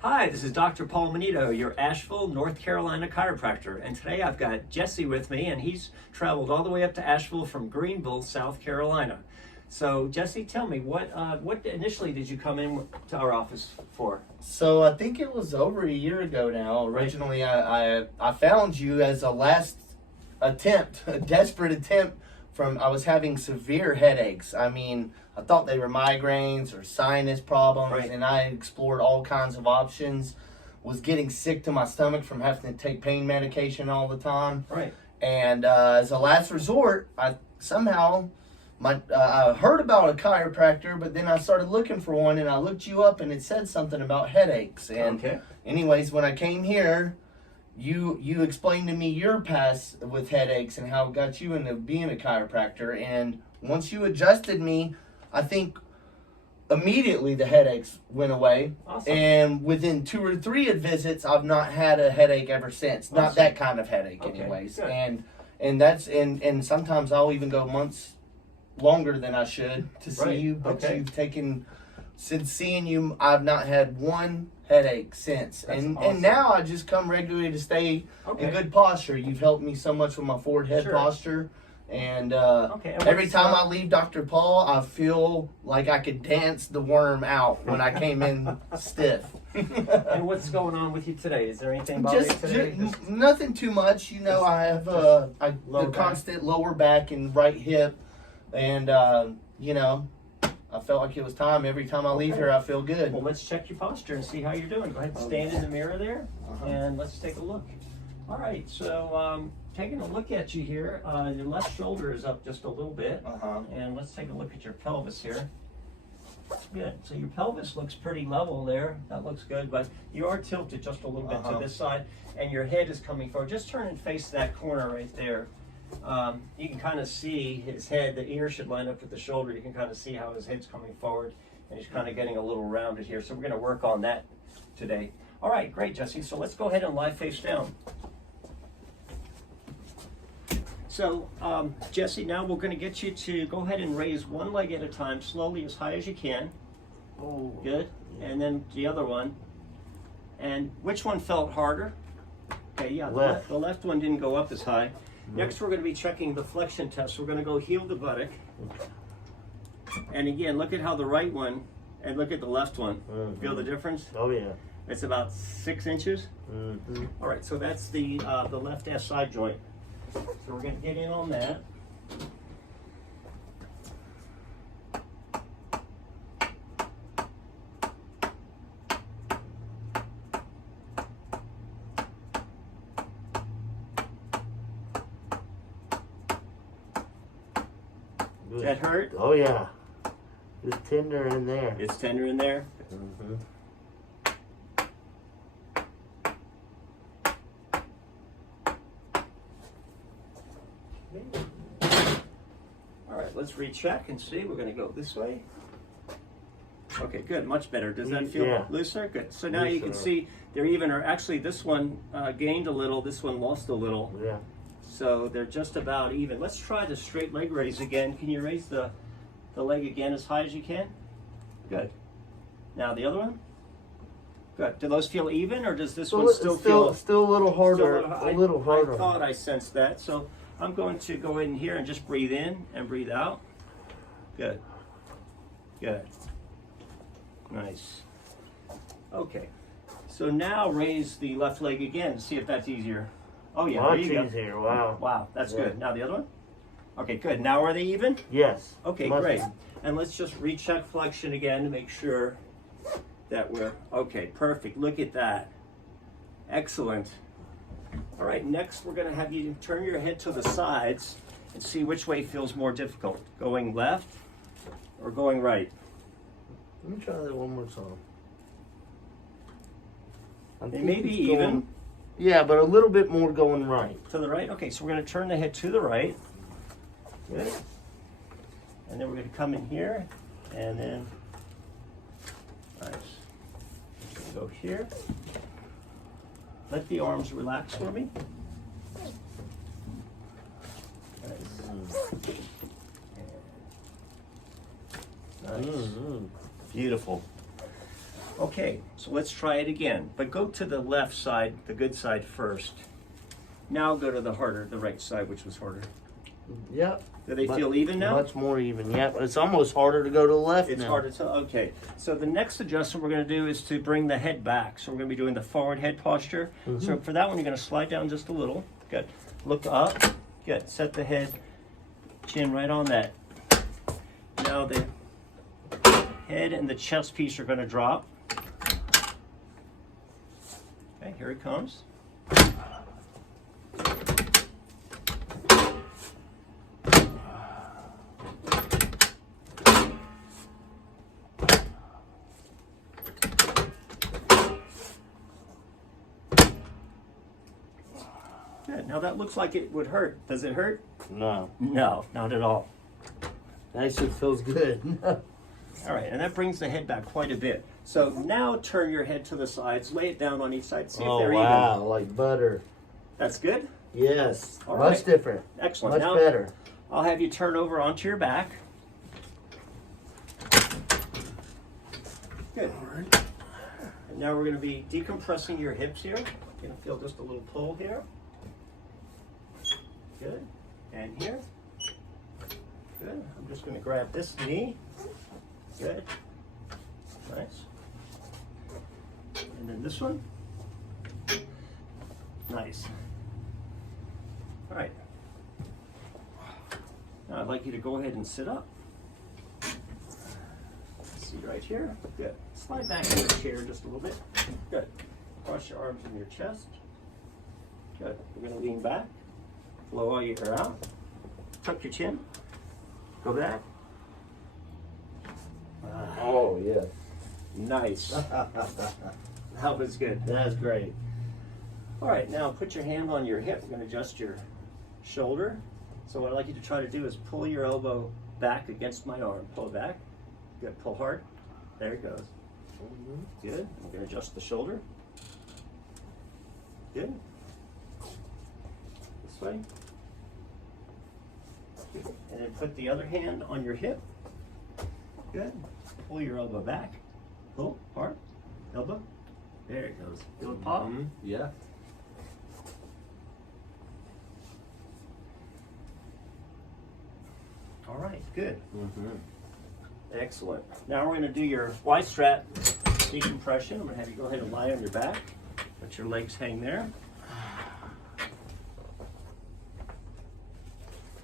Hi, this is Dr. Paul Manito, your Asheville, North Carolina chiropractor, and today I've got Jesse with me, and he's traveled all the way up to Asheville from Greenville, South Carolina. So, Jesse, tell me, what initially did you come in to our office for? So I think it was over a year ago now. Originally, I found you as a last attempt, a desperate attempt I was having severe headaches. I mean, I thought they were migraines or sinus problems, and I explored all kinds of options. Was getting sick to my stomach from having to take pain medication all the time. Right. And as a last resort, I heard about a chiropractor, but then I started looking for one, and I looked you up, and it said something about headaches. And anyways, when I came here, you explained to me your past with headaches and how it got you into being a chiropractor. And once you adjusted me, I think immediately the headaches went away. Awesome. And within 2 or 3 visits, I've not had a headache ever since. Awesome. Not that kind of headache, anyways. Good. And sometimes I'll even go months longer than I should to see you, but you've taken, since seeing you, I've not had one headache since. Awesome. And now I just come regularly to stay in good posture. You've helped me so much with my forward head posture. And every time I leave Dr. Paul, I feel like I could dance the worm out when I came in stiff. And what's going on with you today? Is there anything bothering you today? Nothing too much. You know, I have the constant lower back and right hip. And, you know, I felt like it was time. Every time I leave here, I feel good. Well, let's check your posture and see how you're doing. Go ahead and stand in the mirror there, and let's take a look. All right, so taking a look at you here, your left shoulder is up just a little bit. And let's take a look at your pelvis here. Good. So your pelvis looks pretty level there. That looks good, but you are tilted just a little bit to this side, and your head is coming forward. Just turn and face that corner right there. You can kind of see his head, the ear should line up with the shoulder. You can kind of see how his head's coming forward, and he's kind of getting a little rounded here. So we're going to work on that today. All right, great, Jesse. So let's go ahead and lie face down. So, Jesse, now we're going to get you to go ahead and raise one leg at a time, slowly as high as you can. Oh, good. And then the other one. And which one felt harder? Okay, yeah, the left one didn't go up as high. Next, we're going to be checking the flexion test. We're going to go heel to buttock. And again, look at how the right one, and look at the left one. Feel the difference? Oh, yeah. It's about 6 inches. All right, so that's the left SI joint. So we're going to get in on that. Does that hurt? Oh yeah. It's tender in there. It's tender in there? All right, let's recheck and see. We're going to go this way. Okay, good. Much better. Does that feel looser? Good. So now you can see they're even, or actually this one gained a little, this one lost a little. Yeah. So they're just about even. Let's try the straight leg raise again. Can you raise the leg again as high as you can? Good. Now the other one? Good. Do those feel even, or does this one still feel... Still a little harder. A little harder. I thought I sensed that. So I'm going to go in here and just breathe in and breathe out. Good. Good. Nice. Okay. So now raise the left leg again to see if that's easier. Oh yeah, much there you go. Easier. Wow. Wow, that's good. Now the other one? Okay, good. Now are they even? Yes. Okay, great. And let's just recheck flexion again to make sure that we're, okay, perfect. Look at that. Excellent. All right, next we're going to have you turn your head to the sides and see which way feels more difficult, going left or going right. Let me try that one more time. They may be even. Yeah, but a little bit more going right. To the right? Okay, so we're going to turn the head to the right. Good. And then we're going to come in here, and then, nice. Go here. Let the arms relax for me. Nice. Nice. Beautiful. Okay, so let's try it again. But go to the left side, the good side first. Now go to the right side, which was harder. Yep. Do they feel even now? Much more even, yep. It's almost harder to go to the left It's now. harder to, okay. So the next adjustment we're going to do is to bring the head back. So we're going to be doing the forward head posture. So for that one, you're going to slide down just a little. Good. Look up. Good. Set the head, chin right on that. Now the head and the chest piece are going to drop. Okay, here it comes. Good. Now that looks like it would hurt. Does it hurt? No. No, not at all. Actually feels good. All right, and that brings the head back quite a bit. So now turn your head to the sides, lay it down on each side, see if they're wow, even. like butter. That's good? Yes, All much right. different. Excellent. Much Now, better. I'll have you turn over onto your back. Good. And now we're going to be decompressing your hips here. You're going to feel just a little pull here. Good. And here. Good. I'm just going to grab this knee. Good. Nice. And then this one. Nice. All right. Now I'd like you to go ahead and sit up. See right here. Good. Slide back in the chair just a little bit. Good. Cross your arms in your chest. Good. We're going to lean back. Blow all your air out. Tuck your chin. Go back. Oh, yeah. Nice. That was good. That's great. All right, now put your hand on your hip. We're going to adjust your shoulder. So what I'd like you to try to do is pull your elbow back against my arm. Pull it back. Good. Pull hard. There it goes. Good. We're going to adjust the shoulder. Good. This way. Good. And then put the other hand on your hip. Good. Pull your elbow back. Pull hard. Elbow. There it goes. Feel it pop? Yeah. All right, good. Excellent. Now we're going to do your Y-strap decompression. I'm going to have you go ahead and lie on your back. Let your legs hang there.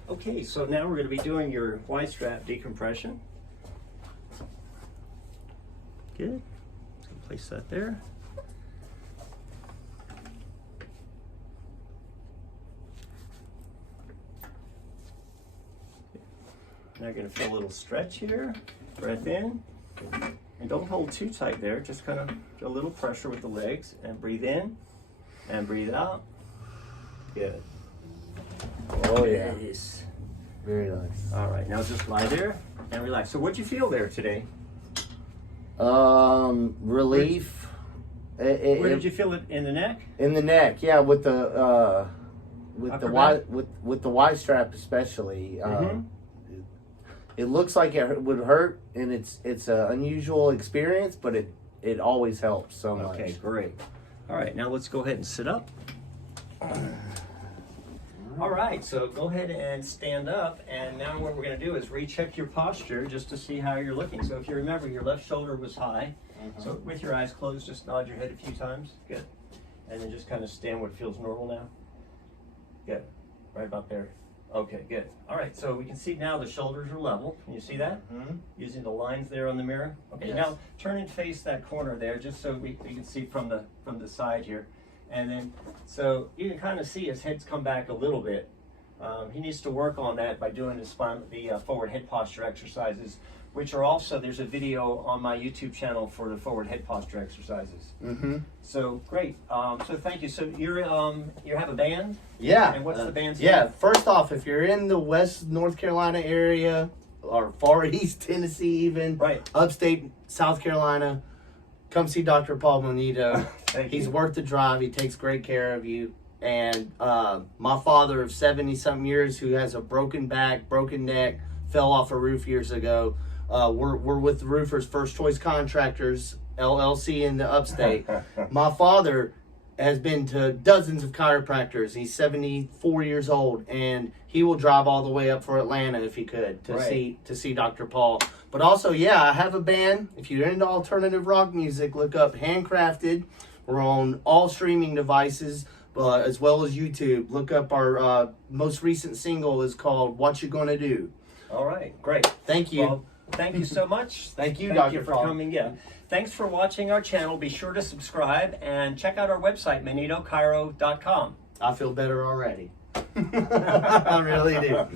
Okay, so now we're going to be doing your Y-strap decompression. Good. So place that there. Now you're going to feel a little stretch here. Breath in. And don't hold too tight there. Just kind of feel a little pressure with the legs. And breathe in. And breathe out. Good. Oh, yeah. Nice. Very nice. All right, now just lie there and relax. So what'd you feel there today? Relief. Where did you feel it in the neck? In the neck, yeah, with the Upper Y back? with the Y strap especially. It looks like it would hurt, and it's an unusual experience, but it always helps so much. Okay, great. All right, now let's go ahead and sit up. All right, so go ahead and stand up, and now what we're going to do is recheck your posture just to see how you're looking. So if you remember, your left shoulder was high. So with your eyes closed, just nod your head a few times. Good. And then just kind of stand where it feels normal now. Good. Right about there. Okay, good. All right, so we can see now the shoulders are level. Can you see that? Using the lines there on the mirror. Okay, Yes. now turn and face that corner there, just so we can see from the side here. And then, so you can kind of see his head's come back a little bit. He needs to work on that by doing the forward head posture exercises, which are also, there's a video on my YouTube channel for the forward head posture exercises. So great. So thank you. So you have a band? Yeah. And what's the band's Yeah. name? First off, if you're in the West North Carolina area or Far East Tennessee, even Right. upstate South Carolina, come see Dr. Paul Monito. He's you. worth the drive. He takes great care of you. And my father of 70-something years, who has a broken back, broken neck, fell off a roof years ago. We're with the roofers, First Choice Contractors LLC in the upstate. My father has been to dozens of chiropractors. He's 74 years old, and he will drive all the way up for Atlanta if he could to see Dr. Paul. But also, yeah, I have a band. If you're into alternative rock music, look up Handcrafted. We're on all streaming devices, as well as YouTube. Look up our most recent single is called "What You Gonna Do." All right, great. Thank you. Well, thank you so much. Thank you, Thank Dr. you for Paul. coming in. Thanks for watching our channel. Be sure to subscribe and check out our website, ManitoChiro.com. I feel better already. I really do.